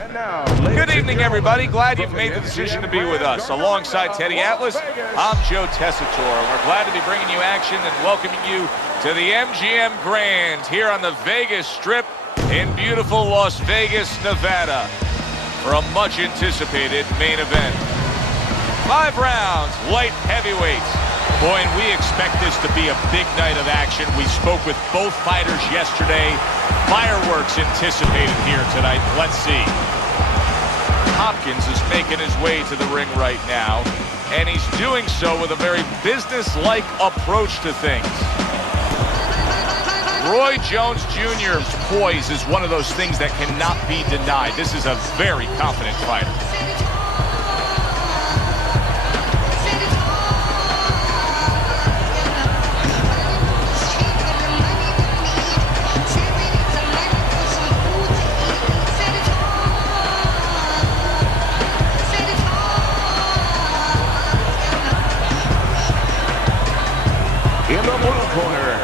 And now, good evening, everybody. Glad you've made the decision to be with us. Alongside Teddy Atlas, I'm Joe Tessitore. We're glad to be bringing you action and welcoming you to the MGM Grand here on the Vegas Strip in beautiful Las Vegas, Nevada, for a much-anticipated main event. 5 rounds, light heavyweights. Boy, and we expect this to be a big night of action. We spoke with both fighters yesterday. Fireworks anticipated here tonight. Let's see. Hopkins is making his way to the ring right now, and he's doing so with a very business-like approach to things. Roy Jones Jr.'s poise is one of those things that cannot be denied. This is a very confident fighter. In the blue corner,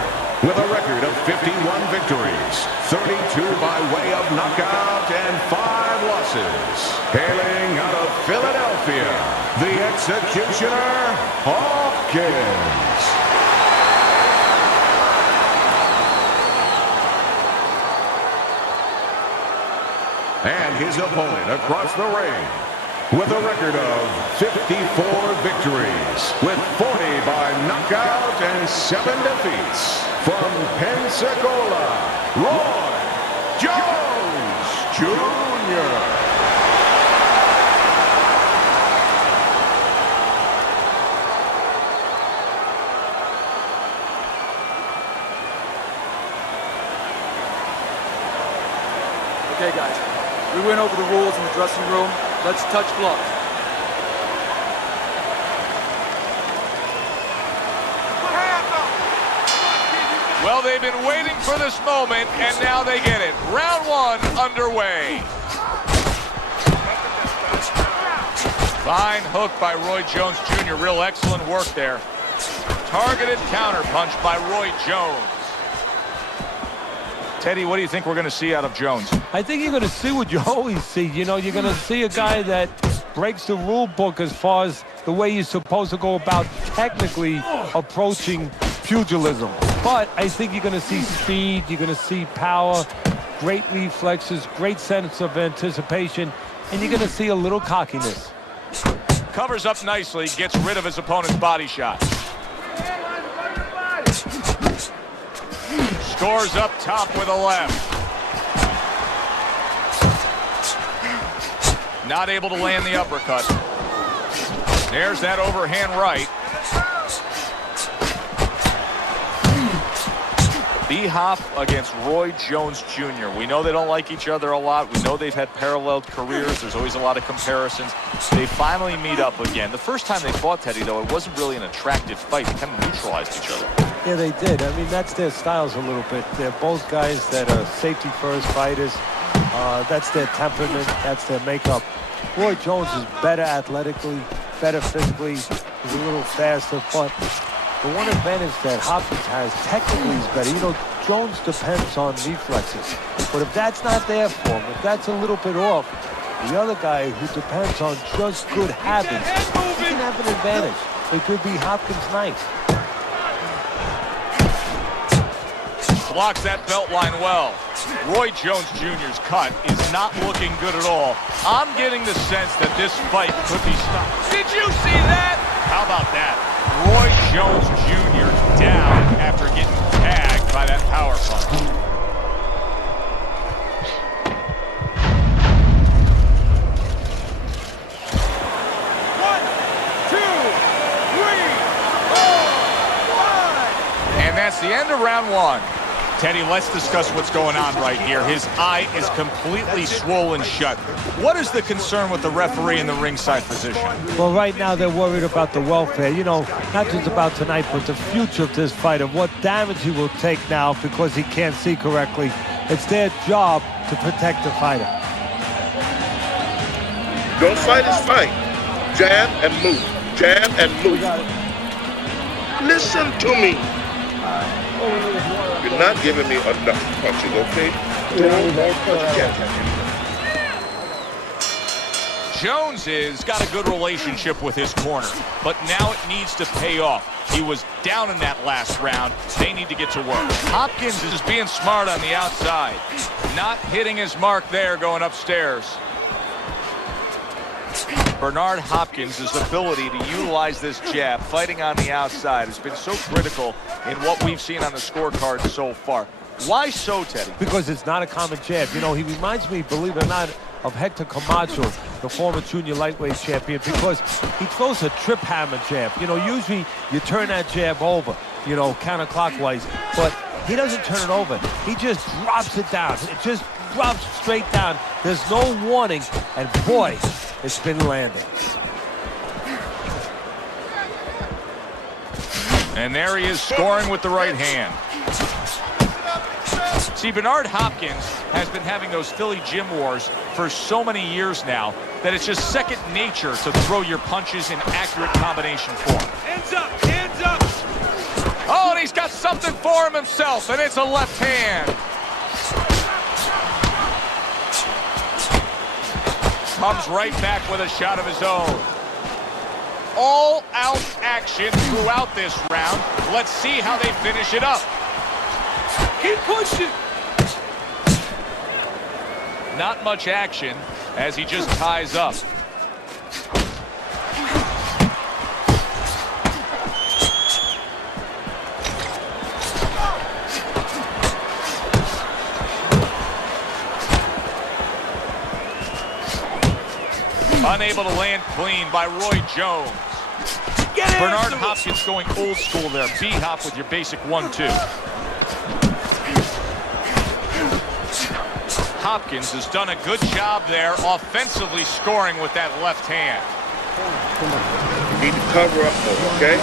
with a record of 51 victories, 32 by way of knockout, and 5 losses. Hailing out of Philadelphia, the executioner, Hopkins. And his opponent across the ring, with a record of 54 victories, with 40 by knockout and 7 defeats, from Pensacola, Roy Jones Jr. Okay, guys, we went over the rules in the dressing room. Let's touch gloves. Well, they've been waiting for this moment, and now they get it. Round 1 underway. Fine hook by Roy Jones Jr. Real excellent work there. Targeted counterpunch by Roy Jones. Teddy, what do you think we're going to see out of Jones? I think you're going to see what you always see. You know, you're going to see a guy that breaks the rule book as far as the way you're supposed to go about technically approaching pugilism. But I think you're going to see speed, you're going to see power, great reflexes, great sense of anticipation, and you're going to see a little cockiness. Covers up nicely, gets rid of his opponent's body shot. Scores up top with a left. Not able to land the uppercut. There's that overhand right. B-Hop against Roy Jones Jr. We know they don't like each other a lot. We know they've had paralleled careers. There's always a lot of comparisons. They finally meet up again. The first time they fought, Teddy, though, it wasn't really an attractive fight. They kind of neutralized each other. Yeah, they did. I mean, that's their styles a little bit. They're both guys that are safety-first fighters. That's their temperament. That's their makeup. Roy Jones is better athletically, better physically. He's a little faster, but the one advantage that Hopkins has technically is better. You know, Jones depends on reflexes. But if that's not there for him, if that's a little bit off, the other guy who depends on just good habits, he can have an advantage. It could be Hopkins' night. Blocks that belt line well. Roy Jones Jr.'s cut is not looking good at all. I'm getting the sense that this fight could be stopped. Did you see that? How about that? Roy Jones Jr. down after getting tagged by that power punch. One, two, three, four, 5. And that's the end of round 1. Teddy, let's discuss what's going on right here. His eye is completely swollen shut. What is the concern with the referee in the ringside position? Well, right now they're worried about the welfare. You know, not just about tonight, but the future of this fight and what damage he will take now because he can't see correctly. It's their job to protect the fighter. Don't fight his fight. Jab and move. Jab and move. Listen to me. You're not giving me enough punches, okay? Don't punch again. Jones has got a good relationship with his corner, but now it needs to pay off. He was down in that last round. They need to get to work. Hopkins is being smart on the outside. Not hitting his mark there going upstairs. Bernard Hopkins' ability to utilize this jab, fighting on the outside, has been so critical in what we've seen on the scorecard so far. Why so, Teddy? Because it's not a common jab. You know, he reminds me, believe it or not, of Hector Camacho, the former junior lightweight champion, because he throws a trip hammer jab. You know, usually you turn that jab over, you know, counterclockwise, but he doesn't turn it over. He just drops it down. It just drops straight down. There's no warning, and boy, it's been landing. And there he is scoring with the right hand. See, Bernard Hopkins has been having those Philly gym wars for so many years now that it's just second nature to throw your punches in accurate combination form. Hands up, hands up! Oh, and he's got something for him himself, and it's a left hand. Comes right back with a shot of his own. All-out action throughout this round. Let's see how they finish it up. Keep pushing! Not much action as he just ties up. Unable to land clean by Roy Jones. Bernard Hopkins going old school there. B-hop with your basic 1-2. Hopkins has done a good job there offensively scoring with that left hand. You need to cover up more, okay?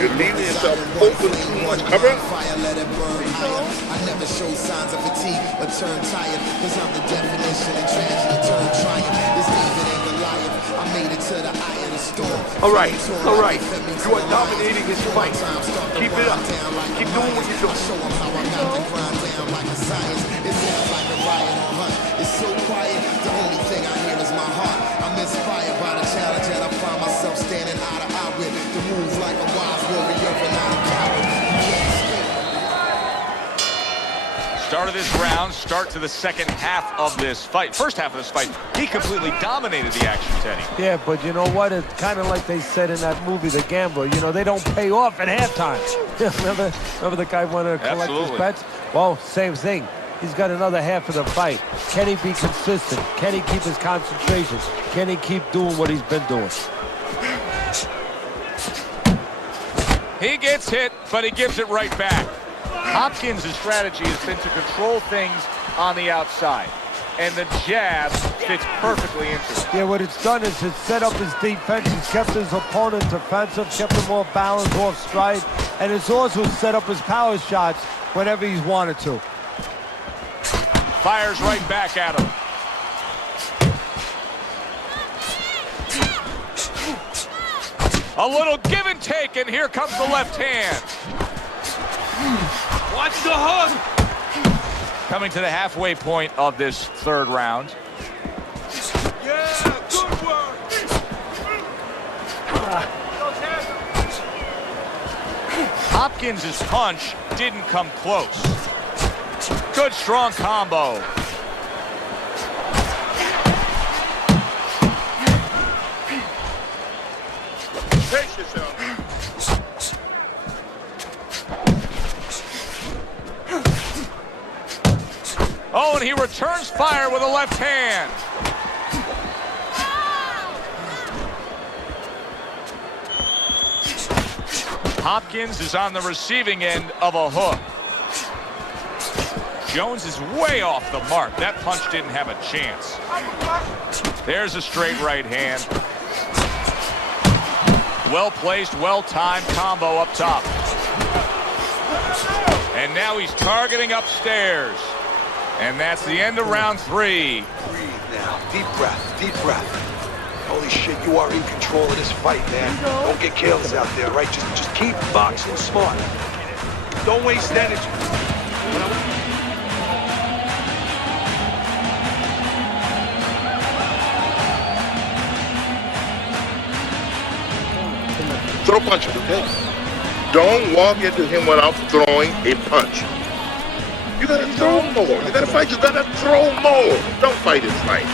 You're leaving yourself open too much. Cover up. I never show signs of fatigue or turn tired, cause I'm the definition of tragedy turned triumph. This David and Goliath, I made it to the eye of the storm. All right. You are dominating this fight. Keep it up. Keep doing what you're doing. Show them how I got the grind down like a science. It sounds like a riot on hunt. It's so quiet, the only thing I hear is my heart. I'm inspired by the challenge and I find myself standing eye to eye with the move like a wise warrior and not a coward. You can't escape. Start of this round, start to the second half of this fight. First half of this fight, he completely dominated the action, Teddy. Yeah, but you know what? It's kind of like they said in that movie, The Gambler. You know, they don't pay off at halftime. remember the guy wanted to collect his bets? Well, same thing. He's got another half of the fight. Can he be consistent? Can he keep his concentration? Can he keep doing what he's been doing? He gets hit, but he gives it right back. Hopkins' strategy has been to control things on the outside, and the jab fits perfectly into it. Yeah, what it's done is it's set up his defense. It's kept his opponent defensive, kept him off balance, off stride, and it's also set up his power shots whenever he's wanted to. Fires right back at him. A little give and take, and here comes the left hand. Watch the hook! Coming to the halfway point of this third round. Yeah, good work! Hopkins' punch didn't come close. Good strong combo. Pace yourself. Oh, and he returns fire with a left hand. Hopkins is on the receiving end of a hook. Jones is way off the mark. That punch didn't have a chance. There's a straight right hand. Well-placed, well-timed combo up top. And now he's targeting upstairs. And that's the end of round 3. Breathe now. Deep breath. Deep breath. Holy shit, you are in control of this fight, man. Don't get careless out there, right? Just keep boxing smart. Don't waste energy. throw punches, okay? Don't walk into him without throwing a punch. You gotta throw more. You gotta fight. You gotta throw more. Don't fight his fight.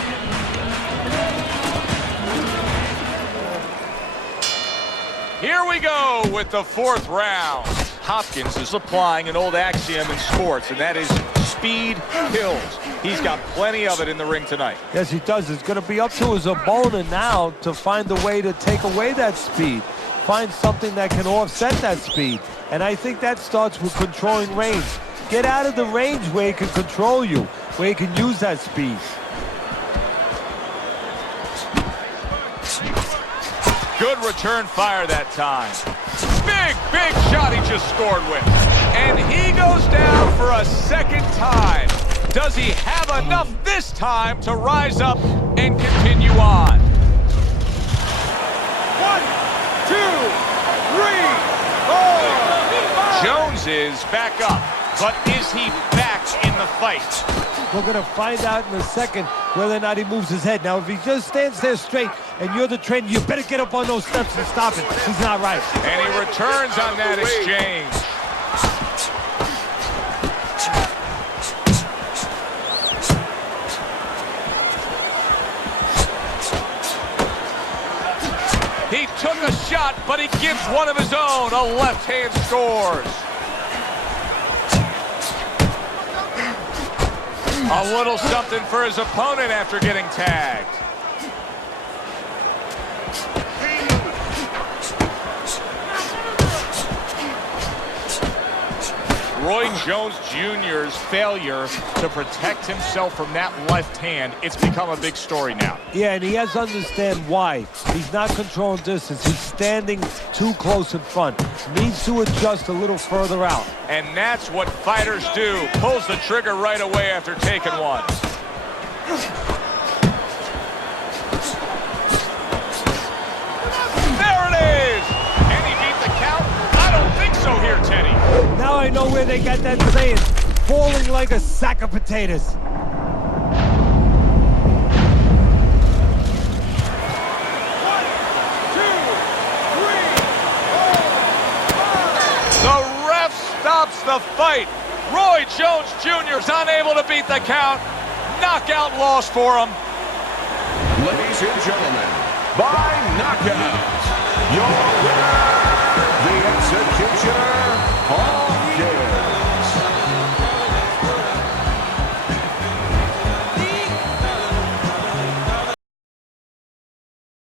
Here we go with the 4th round. Hopkins is applying an old axiom in sports, and that is speed kills. He's got plenty of it in the ring tonight. Yes, he does. It's going to be up to his opponent now to find a way to take away that speed. Find something that can offset that speed. And I think that starts with controlling range. Get out of the range where he can control you, where he can use that speed. Good return fire that time. Big shot he just scored with. And he goes down for a 2nd time. Does he have enough this time to rise up and continue on? 1, 2, 3, 4. Jones is back up, but is he back in the fight? We're going to find out in a second whether or not he moves his head. Now, if he just stands there straight and you're the trainer, you better get up on those steps and stop it. He's not right. And he returns on that exchange. He took a shot, but he gives one of his own. A left hand scores. A little something for his opponent after getting tagged. Roy Jones Jr.'s failure to protect himself from that left hand, it's become a big story now. Yeah, and he has to understand why. He's not controlling distance. He's standing too close in front. Needs to adjust a little further out. And that's what fighters do. Pulls the trigger right away after taking one. There it is! And he beat the count? I don't think so here, Teddy. Now I know where they got that saying, falling like a sack of potatoes. The ref stops the fight. Roy Jones Jr. is unable to beat the count. Knockout loss for him. Ladies and gentlemen, by knockout, your winner, the Executioner,